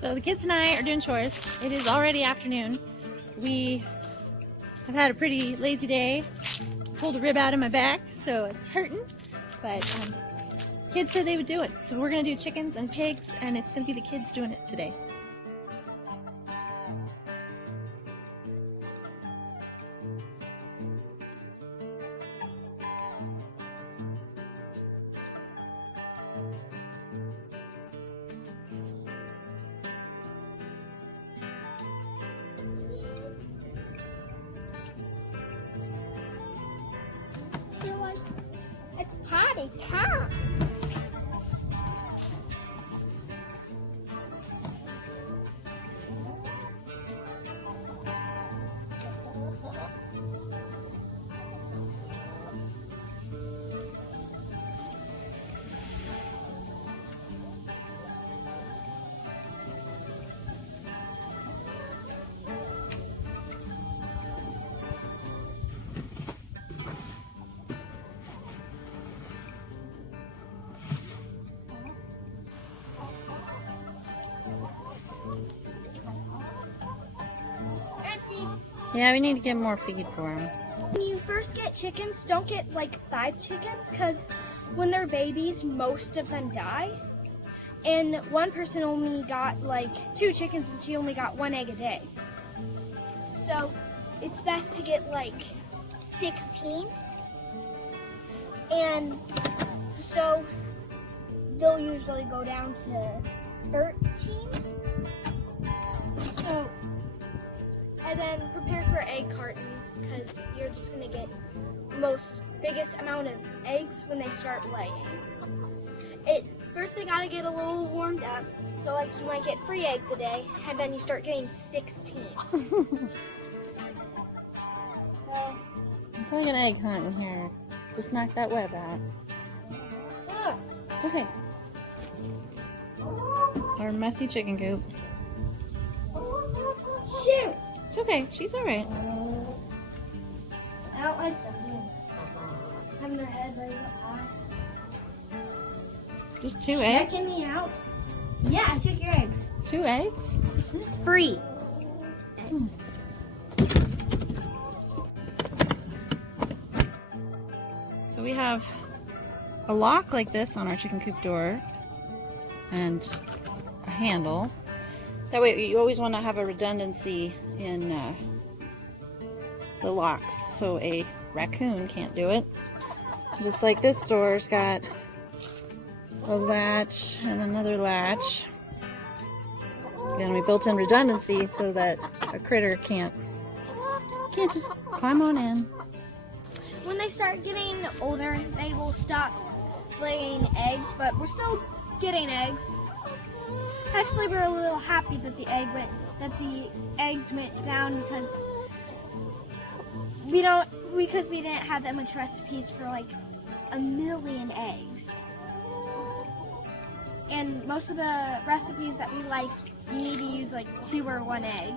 So the kids and I are doing chores. It is already afternoon. We have had a pretty lazy day. Pulled a rib out of my back, so it's hurting. But kids said they would do it. So we're gonna do chickens and pigs, and it's gonna be the kids doing it today. It's potty time. Yeah, we need to get more feed for them. When you first get chickens, don't get like 5 chickens because when they're babies, most of them die. And one person only got like 2 chickens and she only got 1 egg a day. So it's best to get like 16. And so they'll usually go down to 13. So, and then prepare for egg cartons because you're just going to get the biggest amount of eggs when they start laying. First they got to get a little warmed up, so like you might get 3 eggs a day, and then you start getting 16. So, It's like an egg hunt in here. Just knock that web out. look. It's okay. Our messy chicken coop. Shoot! It's okay. She's alright. I don't like them having their head raised up high. Just 2 eggs? Checking me out? Yeah, I took your eggs. 2 eggs? Free. So we have a lock like this on our chicken coop door and a handle. That way you always want to have a redundancy in the locks so a raccoon can't do it. Just like this door's got a latch and another latch. Again, we built in redundancy so that a critter can't just climb on in. When they start getting older, they will stop laying eggs, but we're still getting eggs. Actually, we're a little happy that the eggs went down because we didn't have that much recipes for like 1,000,000 eggs. And most of the recipes that we like, you need to use like 2 or 1 egg.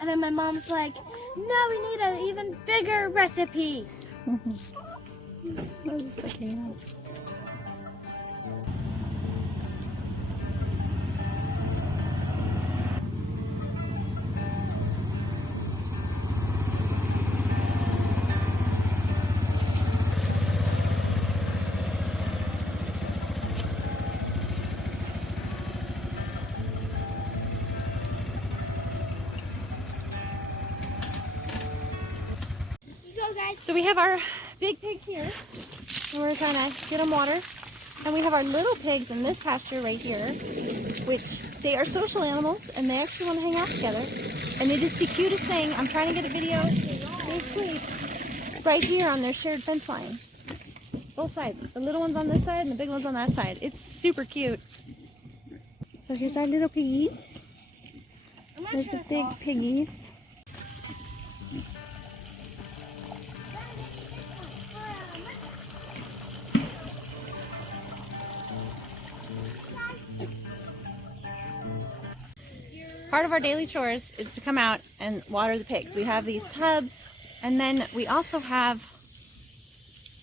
And then my mom's like, no, we need an even bigger recipe. That was okay. So we have our big pigs here, and we're trying to get them water. And we have our little pigs in this pasture right here, which they are social animals, and they actually want to hang out together. And it is the cutest thing. I'm trying to get a video. There's Queef right here on their shared fence line. Both sides. The little one's on this side, and the big one's on that side. It's super cute. So here's our little piggies. There's the big piggies. Part of our daily chores is to come out and water the pigs. We have these tubs, and then we also have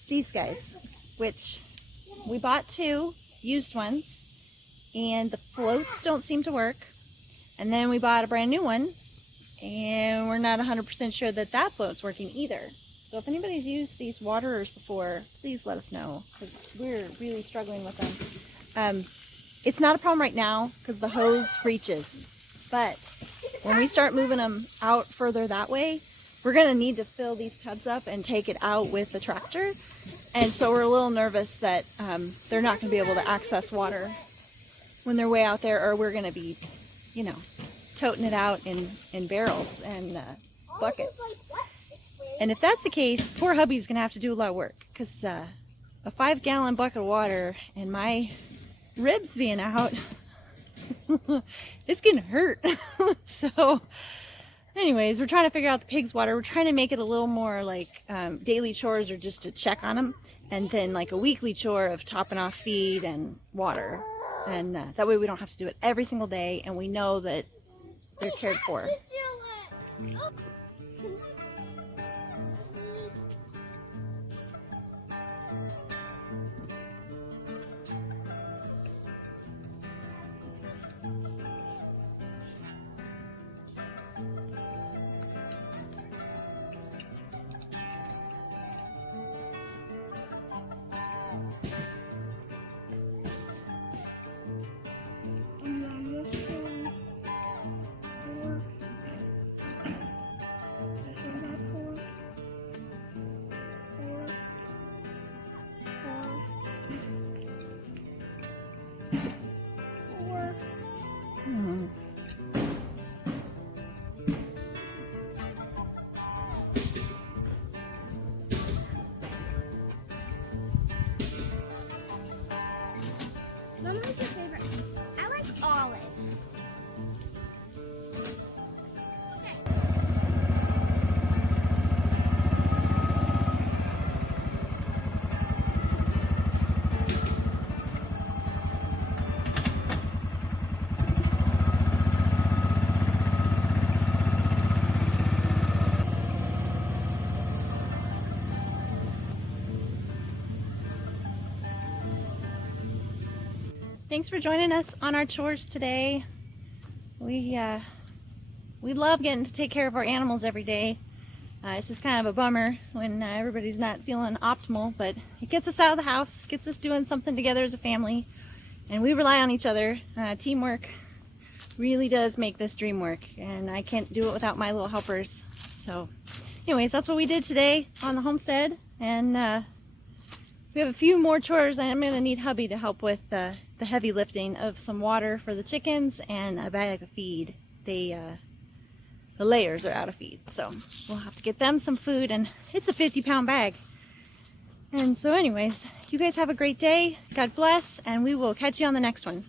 these guys, which we bought 2 used ones, and the floats don't seem to work. And then we bought a brand new one, and we're not 100% sure that that float's working either. So if anybody's used these waterers before, please let us know, because we're really struggling with them. It's not a problem right now because the hose reaches, but when we start moving them out further that way, we're going to need to fill these tubs up and take it out with the tractor. And so we're a little nervous that they're not going to be able to access water when they're way out there, or we're going to be, you know, toting it out in barrels and buckets. And if that's the case, poor hubby's going to have to do a lot of work, because a 5-gallon bucket of water and my ribs being out, it's going to hurt. So anyways, we're trying to figure out the pigs' water. We're trying to make it a little more like daily chores, or just to check on them, and then like a weekly chore of topping off feed and water. And that way we don't have to do it every single day, and we know that they're cared for. Mama, who's your favorite? I like olive. Thanks for joining us on our chores today. We love getting to take care of our animals every day. It's just kind of a bummer when everybody's not feeling optimal, but it gets us out of the house, gets us doing something together as a family, and we rely on each other. Teamwork really does make this dream work, and I can't do it without my little helpers. So anyways, that's what we did today on the homestead, and we have a few more chores. I'm going to need hubby to help with the heavy lifting of some water for the chickens and a bag of feed. The layers are out of feed, so we'll have to get them some food, and it's a 50-pound bag. And so anyways, you guys have a great day. God bless, and we will catch you on the next one.